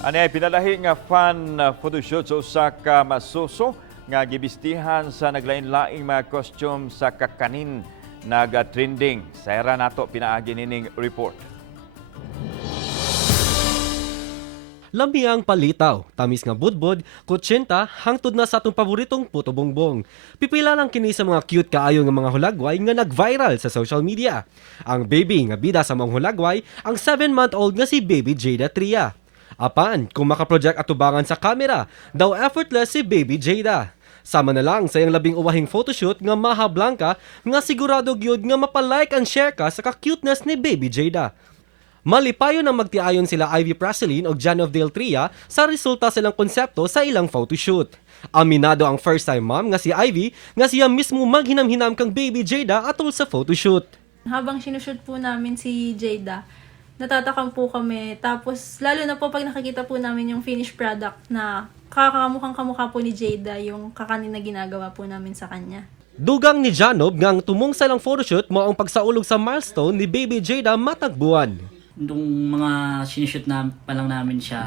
Ani ay pinalahi nga fan photoshoot sa usa ka masuso nga gibistihan sa naglain-laing mga costume sa kakanin naga-trending. Sayra nato pinaagi nining report. Lambiang palitaw, tamis nga budbod, kutsinta, hangtod na sa atong paboritong puto bongbong. Pipila lang kini sa mga cute kaayo nga mga hulagway nga nag-viral sa social media. Ang baby nga bida sa mga hulagway, ang 7-month-old nga si Baby Jada Tria. Apan, kung makaproject atubangan sa kamera, daw effortless si Baby Jada. Sama na lang sa iyang labing uwahing photoshoot nga Maha Blanca nga sigurado gyud nga mapalike and share ka sa ka-cuteness ni Baby Jada. Malipayon ang magtiayon sila Ivy Praseline o Janov Del Tria sa resulta silang konsepto sa ilang photoshoot. Aminado ang first-time mom nga si Ivy nga siya mismo maghinam-hinam kang Baby Jada atol sa photoshoot. Habang sinushoot po namin si Jada, natatakam po kami. Tapos, lalo na po pag nakikita po namin yung finished product na kakamukhang kamukha po ni Jada yung kakanin na ginagawa po namin sa kanya. Dugang ni Janob ngang tumong sa ilang photoshoot mo ang pagsaulog sa milestone ni Baby Jada matagbuan. Nung mga sinushoot na pa lang namin siya,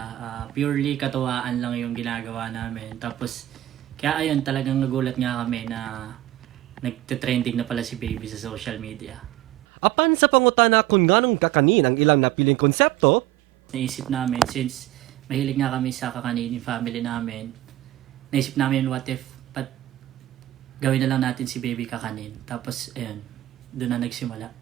purely katuwaan lang yung ginagawa namin. Tapos, kaya ayun, talagang nagulat nga kami na nagte-trending na pala si Baby sa social media. Apan sa pangutana kung nganong kakanin ang ilang napiling konsepto, Naisip namin, since mahilig nga kami sa kakanin yung family namin, naisip namin what if, gawin na lang natin si Baby kakanin. Tapos, ayun, doon na nagsimula.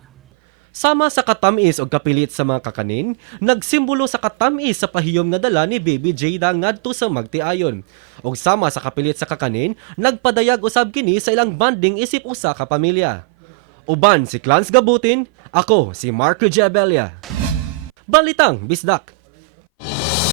sama sa katamis o kapilit sa mga kakanin, nagsimbolo sa katamis sa pahiyom nga dala ni Baby Jada ngadto sa magtiayon. Og sama sa kapilit sa kakanin, nagpadayag usab kini sa ilang banding isip usa ka pamilya. Uban si Clans Gabutin, ako si Marco Giabelia. Balitang Bisdak.